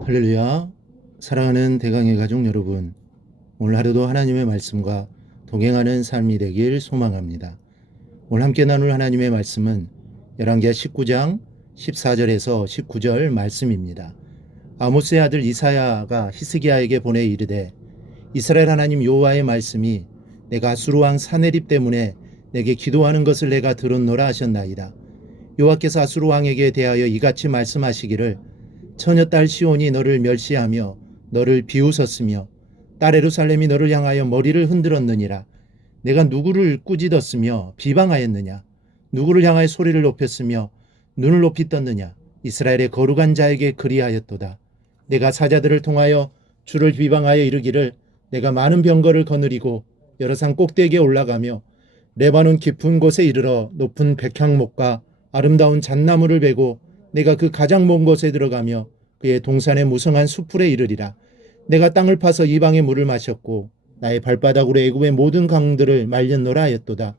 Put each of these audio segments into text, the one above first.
할렐루야. 사랑하는 대강의 가족 여러분, 오늘 하루도 하나님의 말씀과 동행하는 삶이 되길 소망합니다. 오늘 함께 나눌 하나님의 말씀은 열왕기하 19장 14절에서 19절 말씀입니다. 아모스의 아들 이사야가 히스기야에게 보내 이르되, 이스라엘 하나님 여호와의 말씀이 내가 아수르 왕 사네립 때문에 내게 기도하는 것을 내가 들었노라 하셨나이다. 여호와께서 아수르 왕에게 대하여 이같이 말씀하시기를, 처녀딸 시온이 너를 멸시하며 너를 비웃었으며 딸 예루살렘이 너를 향하여 머리를 흔들었느니라. 내가 누구를 꾸짖었으며 비방하였느냐? 누구를 향하여 소리를 높였으며 눈을 높이 떴느냐? 이스라엘의 거룩한 자에게 그리하였도다. 내가 사자들을 통하여 주를 비방하여 이르기를, 내가 많은 병거를 거느리고 여러 산 꼭대기에 올라가며 레바논 깊은 곳에 이르러 높은 백향목과 아름다운 잣나무를 베고 내가 그 가장 먼 곳에 들어가며 그의 동산의 무성한 수풀에 이르리라. 내가 땅을 파서 이방의 물을 마셨고 나의 발바닥으로 애굽의 모든 강들을 말렸노라 하였도다.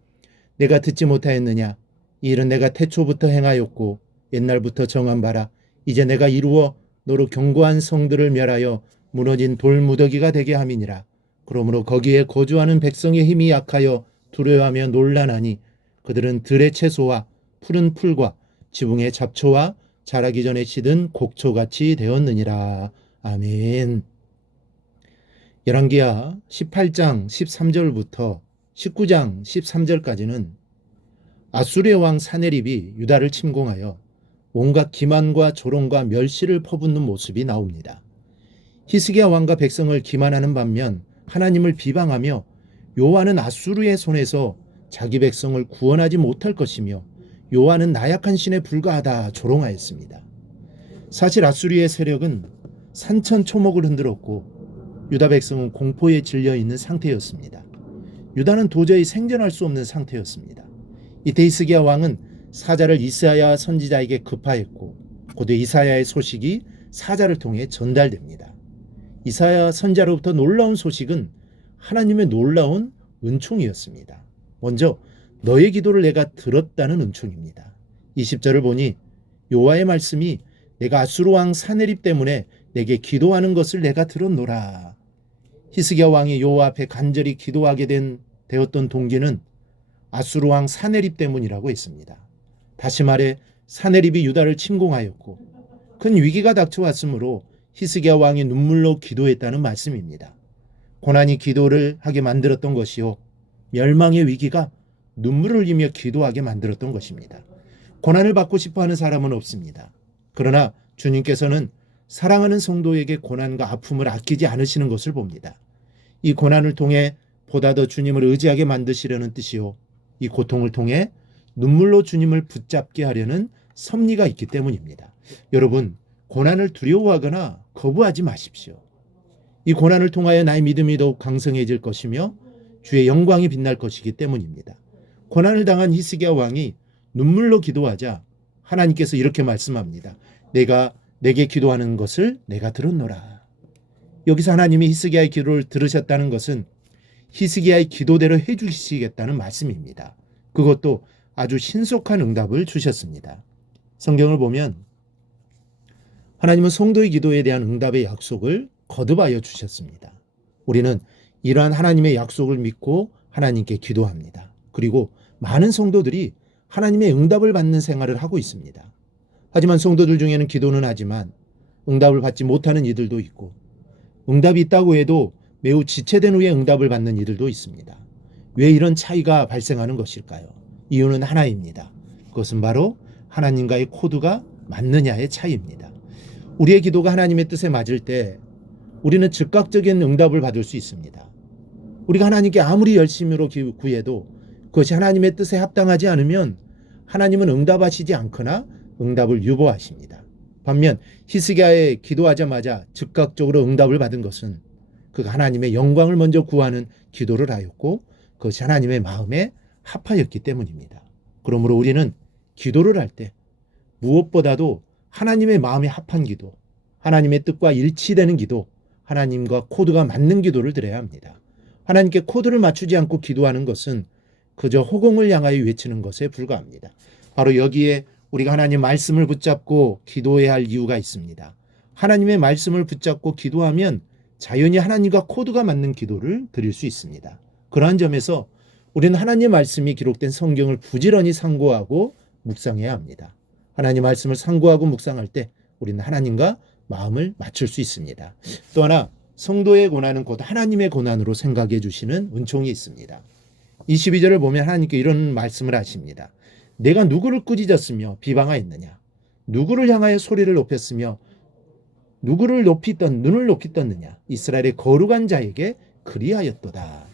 내가 듣지 못하였느냐? 이 일은 내가 태초부터 행하였고 옛날부터 정한 바라. 이제 내가 이루어 너로 견고한 성들을 멸하여 무너진 돌무더기가 되게 함이니라. 그러므로 거기에 거주하는 백성의 힘이 약하여 두려워하며 놀라나니 그들은 들의 채소와 푸른 풀과 지붕의 잡초와 자라기 전에 시든 곡초같이 되었느니라. 아멘. 열왕기하 18장 13절부터 19장 13절까지는 아수르의 왕 사네립이 유다를 침공하여 온갖 기만과 조롱과 멸시를 퍼붓는 모습이 나옵니다. 히스기야 왕과 백성을 기만하는 반면 하나님을 비방하며 여호와는 아수르의 손에서 자기 백성을 구원하지 못할 것이며 여호와는 나약한 신에 불과하다 조롱하였습니다. 사실 아수르의 세력은 산천초목을 흔들었고 유다 백성은 공포에 질려 있는 상태였습니다. 유다는 도저히 생존할 수 없는 상태였습니다. 이때 히스기야 왕은 사자를 이사야 선지자에게 급파했고 곧 이사야의 소식이 사자를 통해 전달됩니다. 이사야 선지자로부터 놀라운 소식은 하나님의 놀라운 은총이었습니다. 먼저 너의 기도를 내가 들었다는 은총입니다. 20절을 보니 여호와의 말씀이 내가 아수르 왕 사네립 때문에 내게 기도하는 것을 내가 들었노라. 히스기야 왕이 여호와 앞에 간절히 기도하게 되었던 동기는 아수르 왕 사네립 때문이라고 했습니다. 다시 말해 사네립이 유다를 침공하였고 큰 위기가 닥쳐왔으므로 히스기야 왕이 눈물로 기도했다는 말씀입니다. 고난이 기도를 하게 만들었던 것이요, 멸망의 위기가 눈물을 흘리며 기도하게 만들었던 것입니다. 고난을 받고 싶어하는 사람은 없습니다. 그러나 주님께서는 사랑하는 성도에게 고난과 아픔을 아끼지 않으시는 것을 봅니다. 이 고난을 통해 보다 더 주님을 의지하게 만드시려는 뜻이요, 이 고통을 통해 눈물로 주님을 붙잡게 하려는 섭리가 있기 때문입니다. 여러분, 고난을 두려워하거나 거부하지 마십시오. 이 고난을 통하여 나의 믿음이 더욱 강성해질 것이며 주의 영광이 빛날 것이기 때문입니다. 고난을 당한 히스기야 왕이 눈물로 기도하자 하나님께서 이렇게 말씀합니다. 내가 내게 기도하는 것을 내가 들었노라. 여기서 하나님이 히스기야의 기도를 들으셨다는 것은 히스기야의 기도대로 해주시겠다는 말씀입니다. 그것도 아주 신속한 응답을 주셨습니다. 성경을 보면 하나님은 성도의 기도에 대한 응답의 약속을 거듭하여 주셨습니다. 우리는 이러한 하나님의 약속을 믿고 하나님께 기도합니다. 그리고 많은 성도들이 하나님의 응답을 받는 생활을 하고 있습니다. 하지만 성도들 중에는 기도는 하지만 응답을 받지 못하는 이들도 있고, 응답이 있다고 해도 매우 지체된 후에 응답을 받는 이들도 있습니다. 왜 이런 차이가 발생하는 것일까요? 이유는 하나입니다. 그것은 바로 하나님과의 코드가 맞느냐의 차이입니다. 우리의 기도가 하나님의 뜻에 맞을 때 우리는 즉각적인 응답을 받을 수 있습니다. 우리가 하나님께 아무리 열심히로 구해도 그것이 하나님의 뜻에 합당하지 않으면 하나님은 응답하시지 않거나 응답을 유보하십니다. 반면 히스기야에 기도하자마자 즉각적으로 응답을 받은 것은 그가 하나님의 영광을 먼저 구하는 기도를 하였고 그것이 하나님의 마음에 합하였기 때문입니다. 그러므로 우리는 기도를 할 때 무엇보다도 하나님의 마음에 합한 기도, 하나님의 뜻과 일치되는 기도, 하나님과 코드가 맞는 기도를 드려야 합니다. 하나님께 코드를 맞추지 않고 기도하는 것은 그저 허공을 향하여 외치는 것에 불과합니다. 바로 여기에 우리가 하나님 말씀을 붙잡고 기도해야 할 이유가 있습니다. 하나님의 말씀을 붙잡고 기도하면 자연히 하나님과 코드가 맞는 기도를 드릴 수 있습니다. 그러한 점에서 우리는 하나님의 말씀이 기록된 성경을 부지런히 상고하고 묵상해야 합니다. 하나님 말씀을 상고하고 묵상할 때 우리는 하나님과 마음을 맞출 수 있습니다. 또 하나, 성도의 고난은 곧 하나님의 고난으로 생각해 주시는 은총이 있습니다. 22절을 보면 하나님께 이런 말씀을 하십니다. 내가 누구를 꾸짖었으며 비방하였느냐? 누구를 향하여 소리를 높였으며 누구를 눈을 높이 떴느냐? 이스라엘의 거룩한 자에게 그리하였도다.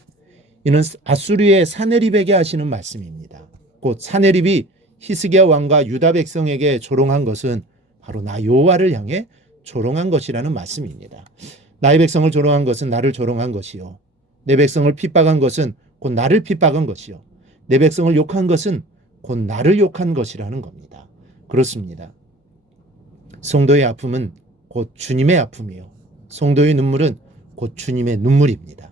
이는 아수르의 사네립에게 하시는 말씀입니다. 곧 사네립이 히스기야 왕과 유다 백성에게 조롱한 것은 바로 나 여호와를 향해 조롱한 것이라는 말씀입니다. 나의 백성을 조롱한 것은 나를 조롱한 것이요, 내 백성을 핍박한 것은 곧 나를 핍박한 것이요, 내 백성을 욕한 것은 곧 나를 욕한 것이라는 겁니다. 그렇습니다. 성도의 아픔은 곧 주님의 아픔이요, 성도의 눈물은 곧 주님의 눈물입니다.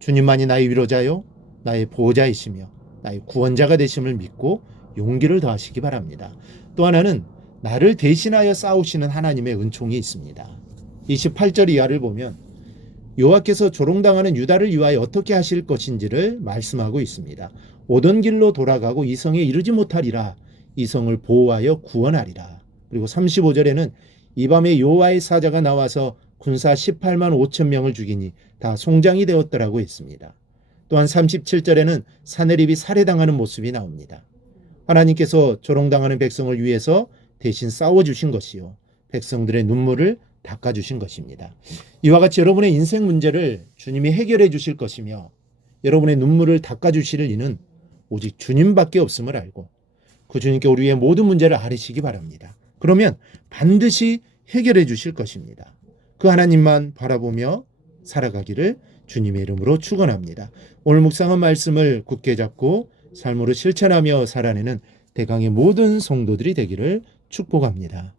주님만이 나의 위로자요 나의 보호자이시며 나의 구원자가 되심을 믿고 용기를 더하시기 바랍니다. 또 하나는 나를 대신하여 싸우시는 하나님의 은총이 있습니다. 28절 이하를 보면 여호와께서 조롱당하는 유다를 위하여 어떻게 하실 것인지를 말씀하고 있습니다. 오던 길로 돌아가고 이 성에 이르지 못하리라. 이 성을 보호하여 구원하리라. 그리고 35절에는 이 밤에 여호와의 사자가 나와서 군사 18만 5천 명을 죽이니 다 송장이 되었더라고 했습니다. 또한 37절에는 사네립이 살해당하는 모습이 나옵니다. 하나님께서 조롱당하는 백성을 위해서 대신 싸워주신 것이요, 백성들의 눈물을 닦아주신 것입니다. 이와 같이 여러분의 인생 문제를 주님이 해결해 주실 것이며 여러분의 눈물을 닦아주실 이는 오직 주님밖에 없음을 알고 그 주님께 우리의 모든 문제를 아뢰시기 바랍니다. 그러면 반드시 해결해 주실 것입니다. 그 하나님만 바라보며 살아가기를 주님의 이름으로 축원합니다. 오늘 묵상한 말씀을 굳게 잡고 삶으로 실천하며 살아내는 대강의 모든 성도들이 되기를 축복합니다.